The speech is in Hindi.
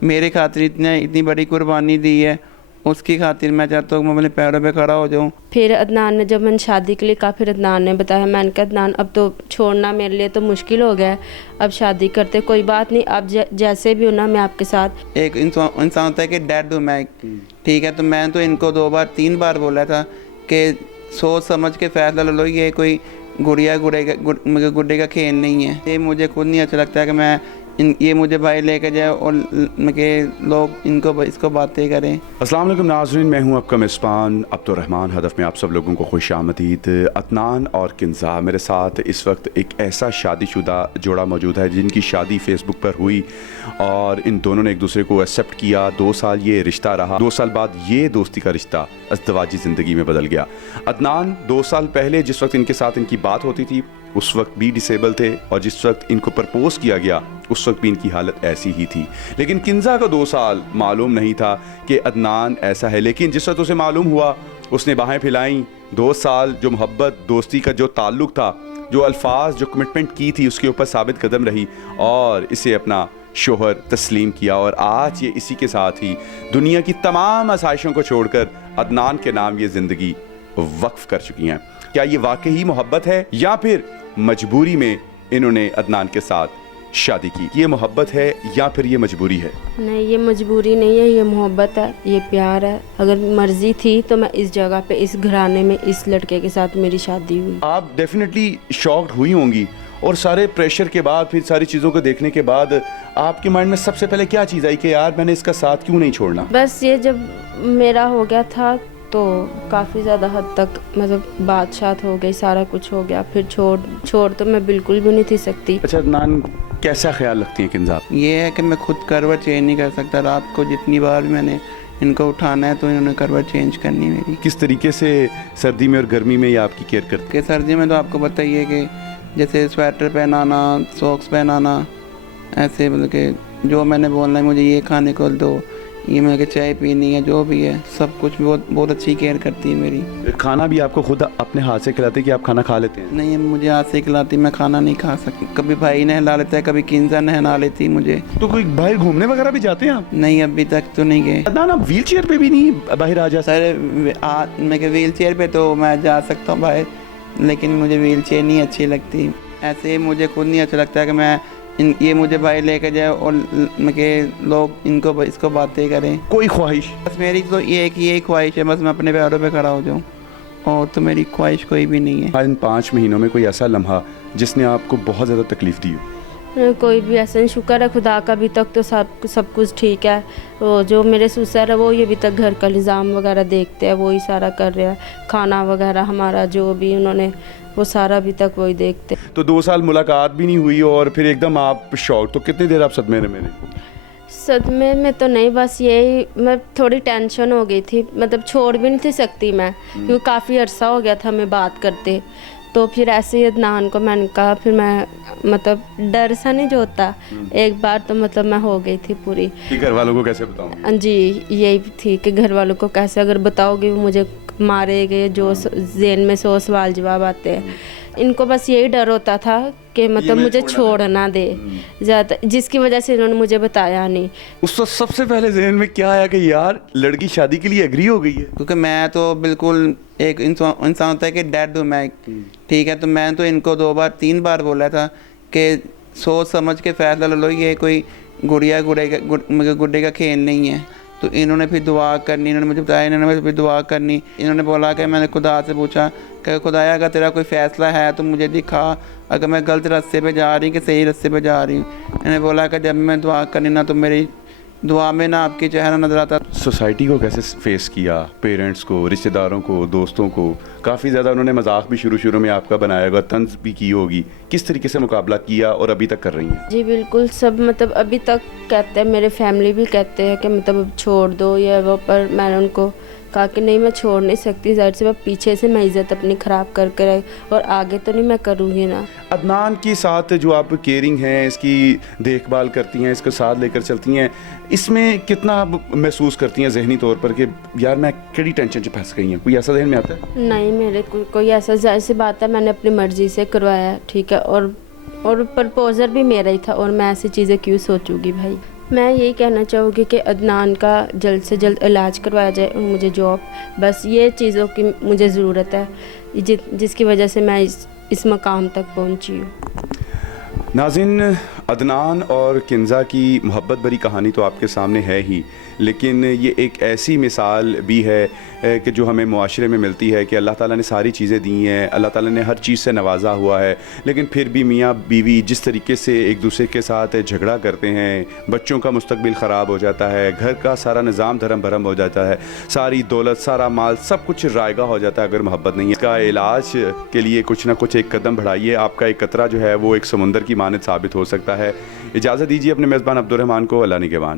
मेरे खातिर इतनी बड़ी कुर्बानी दी है, उसकी खातिर मैं चाहता हूँ मैं अपने पैरों पे खड़ा हो जाऊँ। फिर अदनान ने जब मैंने शादी के लिए कहा, फिर अदनान ने बताया, मैंने कहा अदनान अब तो छोड़ना मेरे लिए तो मुश्किल हो गया है, अब शादी करते, कोई बात नहीं, अब जैसे भी हो ना मैं आपके साथ। एक इंसान होता है कि डैड हूँ मैं, ठीक है, तो मैंने तो इनको 2 बार 3 बार बोला था कि सोच समझ के फैसला ले लो, ये कोई गुड्डे का खेल नहीं है। ये मुझे खुद नहीं अच्छा लगता है कि ये मुझे भाई लेके जाए और लोग इसको बातें करें। अस्सलाम वालेकुम नाज़रीन, मैं हूं आपका मेज़बान अब्दुर्रहमान। हदफ में आप सब लोगों को खुशामदीद। अदनान और किंज़ा मेरे साथ इस वक्त एक ऐसा शादीशुदा जोड़ा मौजूद है जिनकी शादी फेसबुक पर हुई और इन दोनों ने एक दूसरे को एक्सेप्ट किया। 2 साल ये रिश्ता रहा, 2 साल बाद ये दोस्ती का रिश्ता अज़दवाजी ज़िंदगी में बदल गया। अदनान 2 साल पहले जिस वक्त इनके साथ इनकी बात होती थी उस वक्त भी डिसेबल थे और जिस वक्त इनको प्रपोज किया गया उस वक्त भी इनकी हालत ऐसी ही थी। लेकिन किंज़ा को 2 साल मालूम नहीं था कि अदनान ऐसा है, लेकिन जिस वक्त उसे मालूम हुआ उसने बाहें फैलाई। 2 साल जो मोहब्बत दोस्ती का जो ताल्लुक़ था, जो अल्फाज जो कमिटमेंट की थी उसके ऊपर साबित कदम रही और इसे अपना शोहर तस्लीम किया। और आज ये इसी के साथ ही दुनिया की तमाम आसाइशों को छोड़कर अदनान के नाम ये ज़िंदगी वक्फ कर चुकी हैं। क्या ये वाकई मोहब्बत है या फिर मजबूरी में इन्होंने अदनान के साथ शादी की? ये मोहब्बत है या फिर ये मजबूरी है? नहीं, ये मजबूरी नहीं है, ये मोहब्बत है, ये प्यार है। अगर मर्जी थी तो मैं इस जगह पे, इस घराने में, इस लड़के के साथ मेरी शादी हुई। आप डेफिनेटली शॉक्ड हुई होंगी और सारे प्रेशर के बाद, फिर सारी चीज़ों को देखने के बाद आपके माइंड में सबसे पहले क्या चीज़ आई कि यार मैंने इसका साथ क्यों नहीं छोड़ना? बस ये जब मेरा हो गया था तो काफ़ी ज़्यादा हद तक मतलब बादशाह हो गई, सारा कुछ हो गया, फिर छोड़ तो मैं बिल्कुल भी नहीं थी सकती। अच्छा अदनान, कैसा ख्याल रखती हैं किंज़ा? ये है कि मैं खुद करवट चेंज नहीं कर सकता। रात को जितनी बार भी मैंने इनको उठाना है तो इन्होंने करवट चेंज करनी मेरी। किस तरीके से सर्दी में और गर्मी में ये आपकी केयर करती कि सर्दी में तो आपको बताइए कि जैसे स्वेटर पहनाना, सॉक्स पहनाना, ऐसे मतलब कि जो मैंने बोलना है मुझे ये खाने को दो, ये मेरे चाय पीनी है, जो भी है सब कुछ बहुत अच्छी केयर करती है मेरी। खाना भी आपको खुद अपने हाथ से खिलाती है कि आप खाना खा लेते हैं? नहीं, मुझे हाथ से खिलाती, मैं खाना नहीं खा सकती। कभी भाई नहला लेता है, कभी किंज़ा नहला लेती मुझे। तो कोई बाहर घूमने वगैरह भी जाते हैं आप? नहीं, अभी तक तो नहीं गए। अदनान, आप व्हील चेयर पे भी नहीं बाहर आ जा? सर मैं व्हील चेयर पे तो मैं जा सकता हूँ बाहर, लेकिन मुझे व्हील चेयर नहीं अच्छी लगती। ऐसे मुझे खुद नहीं अच्छा लगता है कि ये मुझे भाई लेके जाए और लोग इसको बातें करें। कोई ख्वाहिश? बस मेरी तो यही ख्वाहिश है, बस मैं अपने पैरों पे खड़ा हो जाऊँ, और तो मेरी ख्वाहिश कोई भी नहीं है। इन 5 महीनों में कोई ऐसा लम्हा जिसने आपको बहुत ज़्यादा तकलीफ़ दी हो? कोई भी ऐसा नहीं, शुक्र है खुदा का, अभी तक तो सब कुछ ठीक है। वो जो मेरे ससुर है वो ये अभी तक घर का निज़ाम वगैरह देखते हैं, वो ही सारा कर रहे हैं, खाना वगैरह हमारा जो भी उन्होंने वो सारा अभी तक वही देखते। तो 2 साल मुलाकात भी नहीं हुई और फिर एकदम आप शॉक, तो कितनी देर आप सदमे में रहे? सदमे में तो नहीं, बस यही मैं थोड़ी टेंशन हो गई थी, मतलब छोड़ भी नहीं थी सकती मैं, क्योंकि काफ़ी अरसा हो गया था हमें बात करते। तो फिर ऐसे ही अदनान को मैंने कहा, फिर मैं मतलब डर सा नहीं जो होता, एक बार तो मतलब मैं हो गई थी पूरी कि घर वालों को कैसे बताऊं? जी, यही थी कि घर वालों को कैसे अगर बताओगे वो मुझे मारेंगे, जो ज़हन में 100 सवाल जवाब आते हैं। इनको बस यही डर होता था कि मतलब मुझे छोड़ ना दे ज़्यादा, जिसकी वजह से इन्होंने मुझे बताया नहीं। उस वक्त सबसे पहले ज़हन में क्या आया कि यार लड़की शादी के लिए एग्री हो गई है? क्योंकि मैं तो बिल्कुल एक इंसान होता है कि डैड हूँ मैं, ठीक है, तो मैंने तो इनको 2 बार 3 बार बोला था कि सोच समझ के फैसला ले लो, ये कोई गुड्डे का खेल नहीं है। तो इन्होंने फिर दुआ करनी, इन्होंने मुझे बताया, इन्होंने फिर दुआ करनी। इन्होंने बोला कि मैंने खुदा से पूछा कि खुदाया अगर तेरा कोई फ़ैसला है तो मुझे दिखा, अगर मैं गलत रास्ते पे जा रही कि सही रास्ते पे जा रही हूँ। इन्होंने बोला कि जब मैं दुआ करनी ना तो मेरी दुआ में ना आपकी चेहरा नज़र आता। सोसाइटी को कैसे फेस किया? पेरेंट्स को, रिश्तेदारों को, दोस्तों को? काफ़ी ज़्यादा उन्होंने मजाक भी शुरू में आपका बनाया होगा, तंज भी की होगी। किस तरीके से मुकाबला किया और अभी तक कर रही हैं? जी बिल्कुल, सब मतलब अभी तक कहते हैं, मेरे फैमिली भी कहते हैं कि मतलब छोड़ दो ये वो, पर मैंने उनको कहा कि नहीं, मैं छोड़ नहीं सकती, ज़ाहिर से पीछे से मैं इज़्ज़त अपनी ख़राब करके रही और आगे तो नहीं मैं करूँगी ना। अदनान के साथ जो आप केयरिंग हैं, इसकी देखभाल करती हैं, इसको साथ लेकर चलती हैं, इसमें कितना आप महसूस करती हैं ज़हनी तौर पर कि यार मैं कड़ी टेंशन से फंस गई हूँ? कोई ऐसा जहन में आता है? नहीं, मेरे कोई ऐसा, ज़ाहिर सी बात है, मैंने अपनी मर्ज़ी से करवाया, ठीक है, और प्रपोज़र भी मेरा ही था, और मैं ऐसी चीज़ें क्यों सोचूंगी भाई। मैं यही कहना चाहूँगी कि अदनान का जल्द से जल्द इलाज करवाया जाए और मुझे जॉब, बस ये चीज़ों की मुझे ज़रूरत है जिसकी वजह से मैं इस मकाम तक पहुँची हूँ। नाज़रीन, अदनान और किंज़ा की मोहब्बत भरी कहानी तो आपके सामने है ही, लेकिन ये एक ऐसी मिसाल भी है कि जो हमें मुआशरे में मिलती है कि अल्लाह ताला ने सारी चीज़ें दी हैं, अल्लाह ताला ने हर चीज़ से नवाजा हुआ है, लेकिन फिर भी मियाँ बीवी जिस तरीके से एक दूसरे के साथ झगड़ा करते हैं, बच्चों का मुस्तकबिल ख़राब हो जाता है, घर का सारा निज़ाम धर्म भरम हो जाता है, सारी दौलत सारा माल सब कुछ रायगा हो जाता है अगर मोहब्बत नहीं है। इसका इलाज के लिए कुछ ना कुछ एक कदम बढ़ाइए, आपका एक कतरा जो है वो एक समुंदर की मानद साबित हो सकता है। इजाज़त दीजिए अपने मेज़बान अब्दुर्रहमान को, अल्लाह निगहबान।